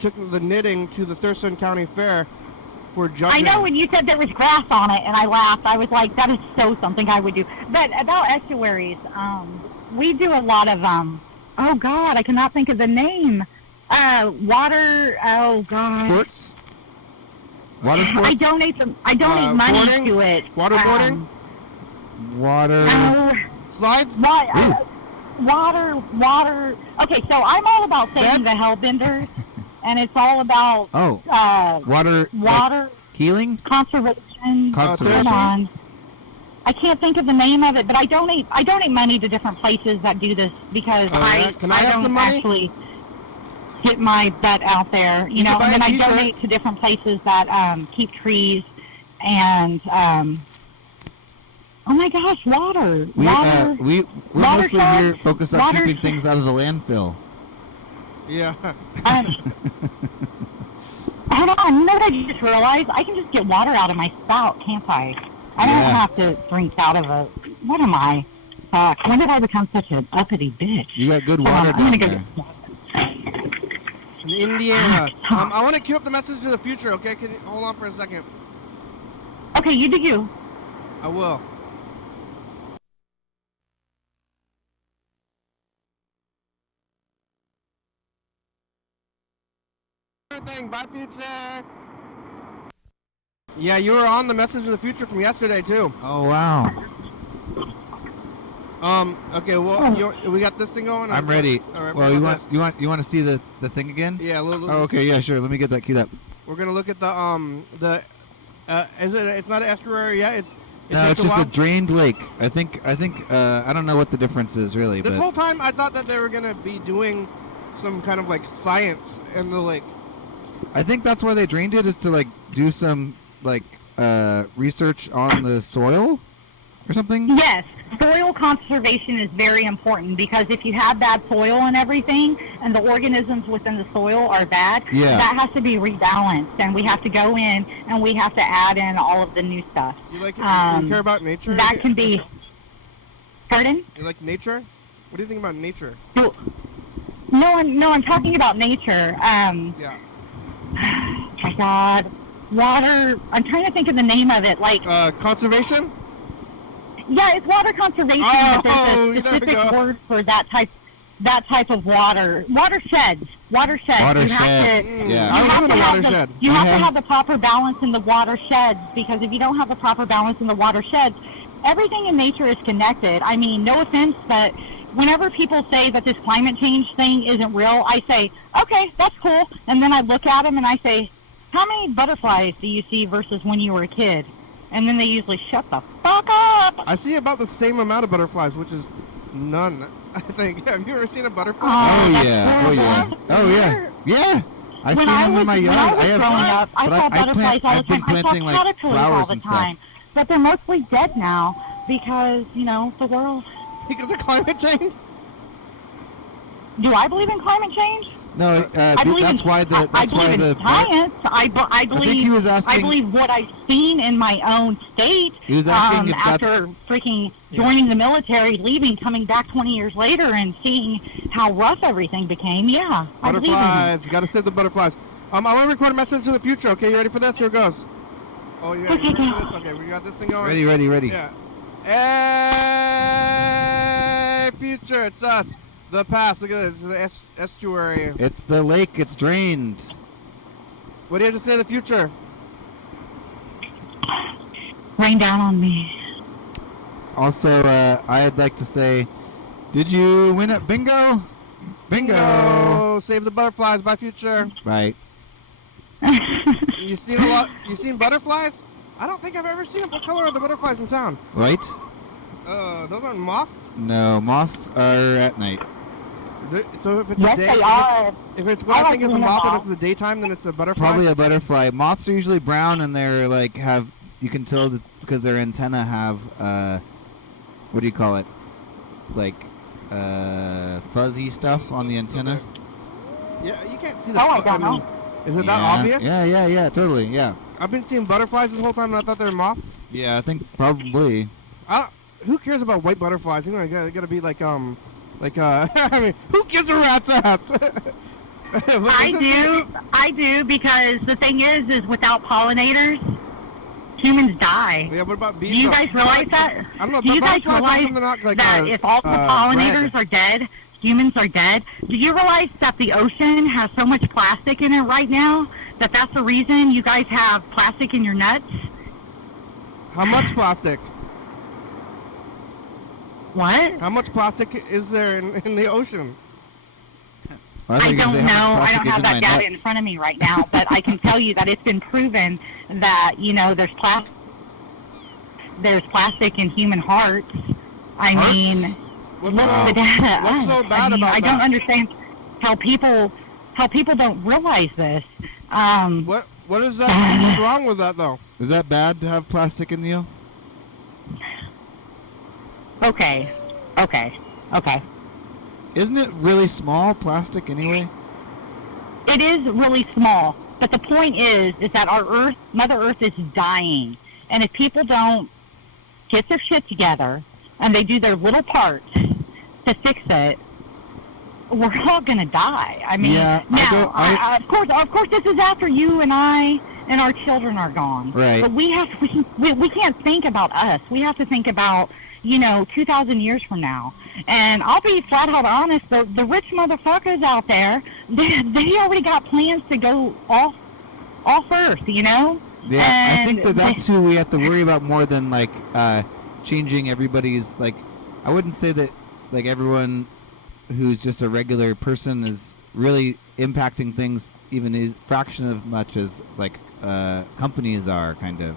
took the knitting to the Thurston County Fair for judging. I know when you said there was grass on it, and I laughed. I was like, that is so something I would do. But about estuaries, we do a lot of oh God, I cannot think of the name. Water. Oh God. Sports. Water sports. I donate money boarding? to it. Waterboarding? Water. Slides? Water. Okay, so I'm all about saving the hellbenders, and it's all about Water. water Healing. conservation. Conservation. Hold on. I can't think of the name of it, but I donate money to different places that do this because I Can I have don't some money? actually get my butt out there, you know, buy and then a I t-shirt? donate to different places that keep trees and oh my gosh, water. We're Water mostly shed, here focused on water keeping shed. things out of the landfill. Yeah. Hold on, you know what I just realized? I can just get water out of my spout, can't I? I don't Yeah. have to drink out of it. What am I? When did I become such an uppity bitch? You got good Hold on, water I'm gonna down go there. In Indiana. I want to queue up the message to the future, okay? Can you hold on for a second? Okay, you do you. I will. Bye, future. Yeah, you were on the message of the future from yesterday too. Oh wow. Okay. Well, we got this thing going. I'm ready. All right. Well, you want to see the thing again? Yeah. Oh, okay. Yeah, sure. Let me get that queued up. We're gonna look at the. Is it? It's not an estuary yet. No, it's just a drained lake. I think. I don't know what the difference is really. This but whole time, I thought that they were gonna be doing some kind of like science in the lake. I think that's why they drained it, is to like do some like research on the soil or something. Yes, soil conservation is very important because if you have bad soil and everything, and the organisms within the soil are bad, that has to be rebalanced, and we have to go in and we have to add in all of the new stuff. You care about nature? That can be. Pardon? You like nature? What do you think about nature? No, I'm talking about nature. Yeah. My God, water. I'm trying to think of the name of it. Like conservation. Yeah, it's water conservation. But there's a specific word for that type of water. Watersheds. Watersheds. You have to have the proper balance in the watersheds, because if you don't have the proper balance in the watersheds, everything in nature is connected. I mean, no offense, but whenever people say that this climate change thing isn't real, I say, okay, that's cool. And then I look at them and I say, how many butterflies do you see versus when you were a kid? And then they usually shut the fuck up. I see about the same amount of butterflies, which is none, I think. Have you ever seen a butterfly? Oh yeah. I see them in my yard. When I was growing up, I saw butterflies all the time. I saw caterpillars all the time. But they're mostly dead now because, the world. Because of climate change? Do I believe in climate change? No, I believe in science. I believe what I've seen in my own state. He was asking if after freaking joining the military, leaving, coming back 20 years later, and seeing how rough everything became. Yeah, butterflies. You got to save the butterflies. I want to record a message to the future. Okay, you ready for this? Here it goes. Oh, you ready for this? Okay, we got this thing going. Ready. Yeah. Hey, future, it's us. The past, look at this, it's the estuary. It's the lake, it's drained. What do you have to say to the future? Rain down on me. Also, I'd like to say, did you win at bingo? Bingo! Save the butterflies, bye future. Right. You seen butterflies? I don't think I've ever seen them. What color are the butterflies in town? Right? Those aren't moths? No, moths are at night. So if it's yes, a day, they are. If it's what I think is a moth, and it's the daytime, then it's a butterfly. Probably a butterfly. Moths are usually brown, and they're like you can tell that because their antenna have what do you call it? Like fuzzy stuff on the antenna. Yeah, you can't see the. Oh, I don't know. Is it that obvious? Yeah, totally, yeah. I've been seeing butterflies this whole time, and I thought they were moths. Yeah, I think probably. Who cares about white butterflies? You know, they gotta be like I mean, who gives a rat's ass? I do, because the thing is without pollinators, humans die. Yeah, what about bees? Do you guys realize that? I don't know. Do you guys realize that if all the pollinators are dead, humans are dead? Do you realize that the ocean has so much plastic in it right now that that's the reason you guys have plastic in your nuts? How much plastic? What? How much plastic is there in the ocean? I don't know. I don't have that data in front of me right now, but I can tell you that it's been proven that, there's plastic in human hearts. I mean, look at the data. What's so bad about that? I don't understand how people don't realize this. What is that? What's wrong with that, though? Is that bad to have plastic in the? Okay. Isn't it really small plastic anyway? It is really small, but the point is that our Mother Earth is dying, and if people don't get their shit together and they do their little part to fix it, we're all gonna die. I mean, of course, this is after you and I and our children are gone. Right. But we can't think about us. We have to think about 2,000 years from now. And I'll be flat out honest, the rich motherfuckers out there, they already got plans to go off Earth, Yeah, and I think that's who we have to worry about more than changing everybody's I wouldn't say that like everyone who's just a regular person is really impacting things even a fraction of much as like companies are kind of.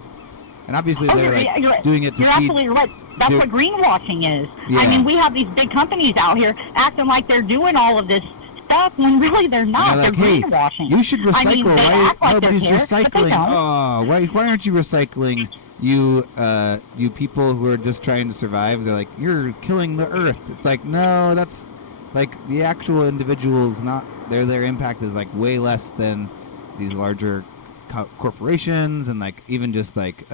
And obviously they're like doing it to You're feed. absolutely right. That's what greenwashing is. Yeah. I mean, we have these big companies out here acting like they're doing all of this stuff when really they're not. They're like, they're hey, greenwashing. you should recycle. I mean, they act like Nobody's they're here, but they recycling. don't. Oh, why aren't you recycling? You people who are just trying to survive. They're like, you're killing the earth. It's like, no, that's like the actual individuals. Not their impact is like way less than these larger corporations and like even just like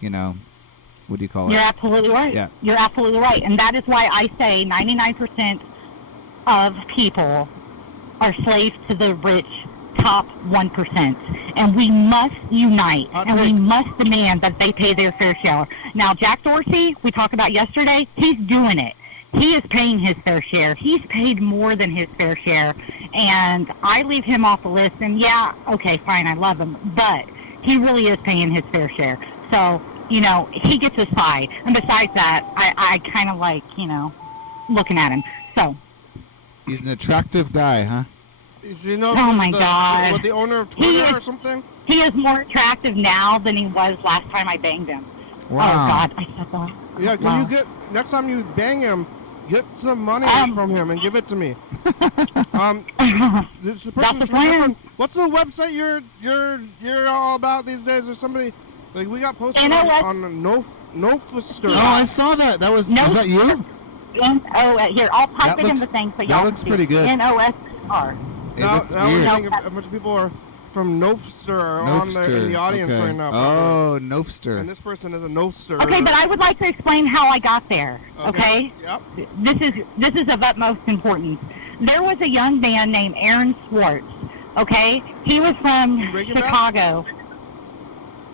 you know, what do you call it? You're absolutely right. Yeah. You're absolutely right. And that is why I say 99% of people are slaves to the rich top 1%. And we must unite, and we must demand that they pay their fair share. Now, Jack Dorsey, we talked about yesterday, he's doing it. He is paying his fair share. He's paid more than his fair share. And I leave him off the list, and yeah, okay, fine, I love him. But he really is paying his fair share. So, you know, he gets a side. And besides that, I kind of like, you know, looking at him. So. He's an attractive guy, huh? You know, Oh, my God. With the owner of Twitter or something? He is more attractive now than he was last time I banged him. Wow. Oh, God, I said that. Yeah, can you get, next time you bang him, get some money from him and give it to me. This That's the plan. What's the website you're all about these days? Or somebody, like, we got posted on Nofster. Oh, I saw that. Was that you? Here, I'll type it in the thing so y'all That looks can pretty good. N-O-S-R. Now we're weird. getting a bunch of people are from Nofster on in the audience okay. right now. Oh, Nofster. And this person is a Nofster. Okay, but I would like to explain how I got there. Okay? Yep. This is of utmost importance. There was a young man named Aaron Swartz. Okay, he was from Chicago.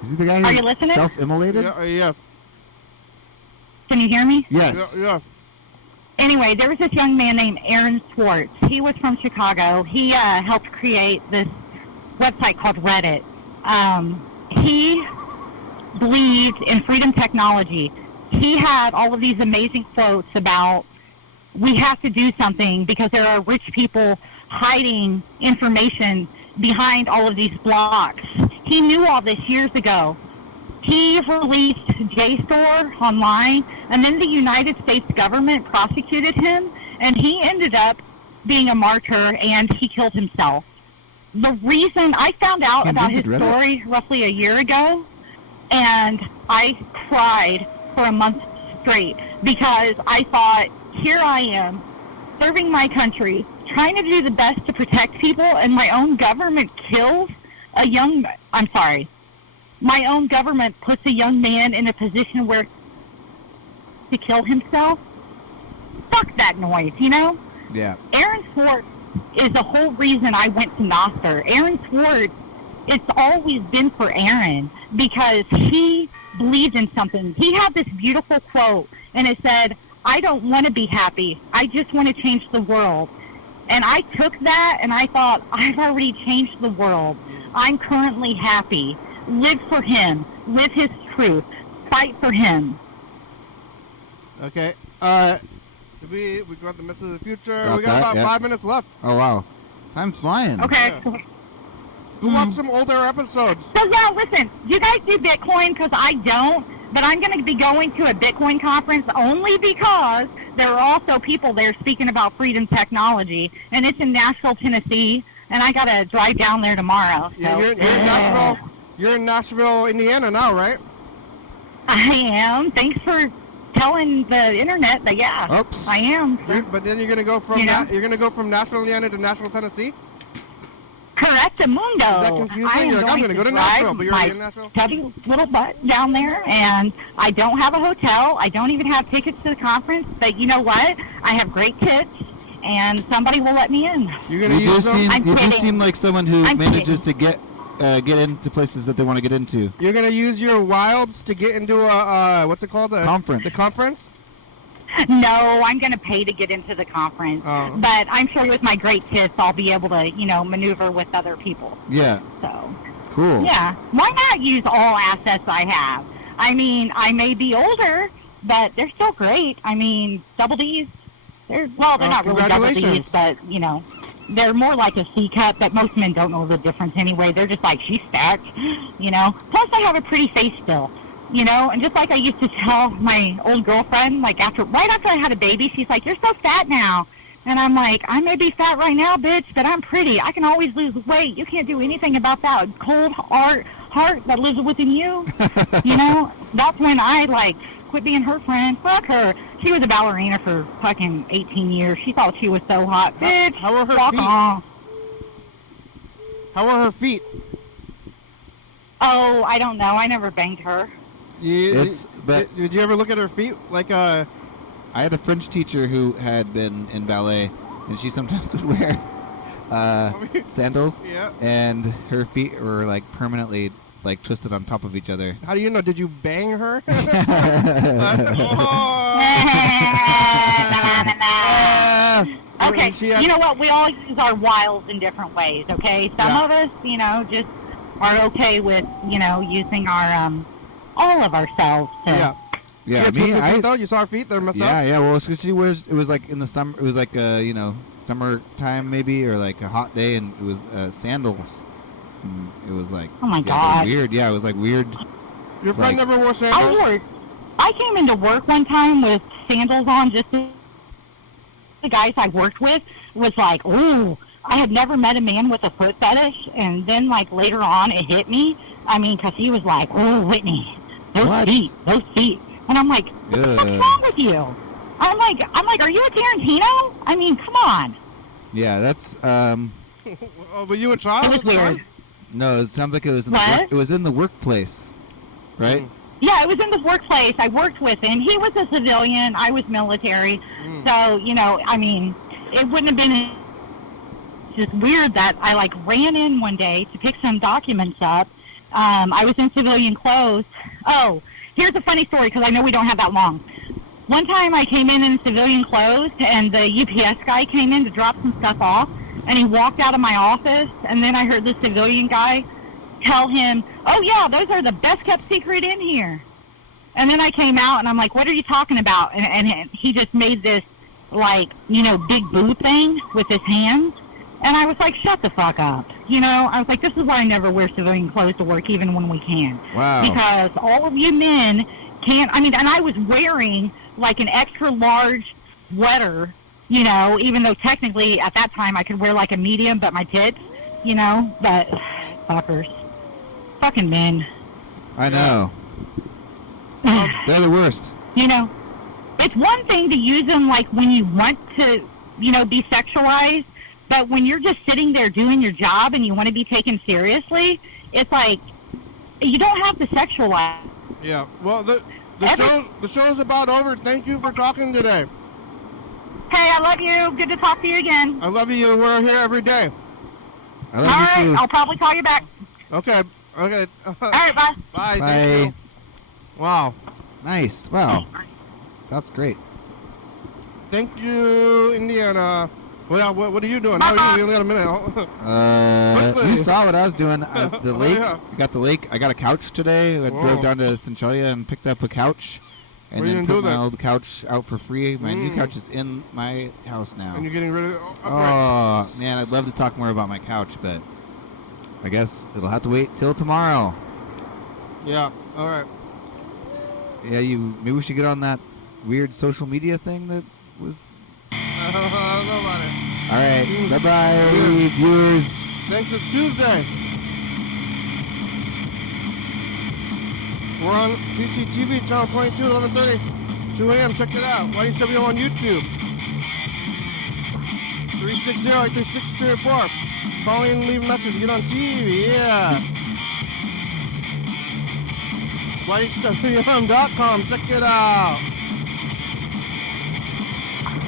Is he the guy Are who you listening? self-immolated? Yes. Can you hear me? Yes. Yeah. Anyway, there was this young man named Aaron Swartz. He was from Chicago. He helped create this website called Reddit. He believed in freedom technology. He had all of these amazing quotes about we have to do something because there are rich people hiding information behind all of these blocks. He knew all this years ago. He released JSTOR online, and then the United States government prosecuted him, and he ended up being a martyr, and he killed himself. The reason I found out about his story roughly a year ago, and I cried for a month straight because I thought, here I am, serving my country, trying to do the best to protect people, and my own government kills my own government puts a young man in a position where to kill himself. Fuck that noise, you know? Yeah. Aaron Swartz is the whole reason I went to Nostr. Aaron Swartz, it's always been for Aaron because he believed in something. He had this beautiful quote, and it said, I don't want to be happy. I just want to change the world. And I took that, and I thought, I've already changed the world. I'm currently happy. Live for him. Live his truth. Fight for him. Okay. We got the message of the future. Got we got about 5 minutes left. Oh, wow. Time's flying. Okay. Yeah. Go watch some older episodes. So, yeah, listen. You guys do Bitcoin because I don't, but I'm going to be going to a Bitcoin conference only because there are also people there speaking about freedom technology, and it's in Nashville, Tennessee, and I got to drive down there tomorrow. So. Yeah, you're in Nashville. You're in Nashville, Indiana now, right? I am. Thanks for telling the internet that, yeah. Oops. I am. But then you're gonna go from you're gonna go from Nashville, Indiana to Nashville, Tennessee. Correct, Mundo. Is that confusing? You're like, I'm gonna go to Nashville, but you're already in Nashville. Chubby little butt down there, and I don't have a hotel. I don't even have tickets to the conference. But you know what? I have great tips, and somebody will let me in. You're gonna use them. You do seem like someone who manages to get into places that they want to get into. You're gonna use your wilds to get into a what's it called? Conference. The conference? No, I'm going to pay to get into the conference. Oh. But I'm sure with my great tips, I'll be able to, maneuver with other people. Yeah. So. Cool. Yeah. Why not use all assets I have? I mean, I may be older, but they're still great. I mean, double D's. They're not really double D's, Congratulations. but they're more like a C cup. But most men don't know the difference anyway. They're just like, she's stacked, Plus, I have a pretty face still, And just like I used to tell my old girlfriend, like right after I had a baby, she's like, "You're so fat now." And I'm like, "I may be fat right now, bitch, but I'm pretty. I can always lose weight. You can't do anything about that cold heart that lives within you." That's when I, quit being her friend. Fuck her. She was a ballerina for fucking 18 years. She thought she was so hot. Bitch, How are her fuck feet? off. How are her feet? Oh, I don't know. I never banged her. Did you ever look at her feet? I had a French teacher who had been in ballet, and she sometimes would wear sandals, Yeah. and her feet were permanently twisted on top of each other. How do you know? Did you bang her? Okay, She had- you know what? We all use our wiles in different ways, okay? Some Yeah. of us, just are okay with, using our, all of ourselves to... Yeah. Yeah, She had twisted feet, though? You saw her feet? They're messed up? yeah. Well, it's 'cause she wears. It was in the summer. It was summertime maybe, or a hot day, and it was sandals. And it was Oh my yeah, God. weird. Yeah, it was weird. Your friend never wore I sandals? came into work one time with sandals on. Just the guys I worked with was like, "Ooh, I had never met a man with a foot fetish." And then later on, it hit me. I mean, because he was like, "Ooh, Whitney, those What? feet," and I'm like, "What the fuck's wrong with you?" I'm like, "Are you a Tarantino? I mean, come on." Yeah, that's Oh, were you a child? It was at the time? weird. no. It sounds like it was in What? it was in the workplace, right? Yeah, it was in the workplace. I worked with him. He was a civilian. I was military. So, I mean, it wouldn't have been just weird that I, ran in one day to pick some documents up. I was in civilian clothes. Oh, here's a funny story because I know we don't have that long. One time I came in civilian clothes, and the UPS guy came in to drop some stuff off, and he walked out of my office, and then I heard the civilian guy tell him, "Oh, yeah, those are the best-kept secret in here." And then I came out, and I'm like, "What are you talking about?" And he just made this, big boo thing with his hands. And I was like, "Shut the fuck up." I was like, "This is why I never wear civilian clothes to work, even when we can." Wow. Because all of you men can't, and I was wearing, an extra large sweater, even though technically at that time I could wear, a medium, but my tits, but fuckers. Fucking men. I know. They're the worst. It's one thing to use them when you want to, be sexualized, but when you're just sitting there doing your job and you want to be taken seriously, it's you don't have to sexualize. Yeah. Well, the show's about over. Thank you for talking today. Hey, I love you. Good to talk to you again. I love you. We're here every day. I All love right, you too. I'll probably call you back. Okay. Okay. All right, bye. Bye. Bye. Thank you. Wow. Nice. Wow. That's great. Thank you, Indiana. What are you doing? How are you? We only got a minute. Quickly. You saw what I was doing. The lake. Yeah. I got the lake. I got a couch today. I Whoa. drove down to Centralia and picked up a couch, and What are you then gonna put do my then? old couch out for free. My new couch is in my house now. And you're getting rid of it. Oh man, I'd love to talk more about my couch, but I guess it'll have to wait till tomorrow. Yeah. All right. Yeah, maybe we should get on that weird social media thing that was. I don't know about it. All right, bye bye, viewers. Thanks. It's Tuesday. We're on CCTV channel 22, 11:30, 2 a.m. Check it out. YDHWM on YouTube. 360-836-384. Call in and leave a message. Get on TV. Yeah. YDHWM.com. Check it out.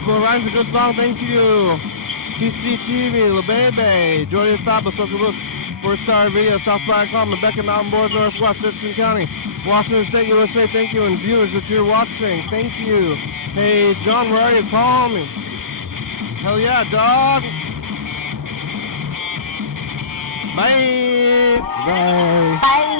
Cool Ryan's a good song. Thank you. CCTV, La Baby, Jordan Fabulous, Social Books, 4-star video, South Bryan, Rebecca Mountain Boys, Northwest, Thurston County, Washington State, USA. Thank you, and viewers that you're watching. Thank you. Hey, John, where are you? Call me. Hell yeah, dog. Bye. Bye. Bye.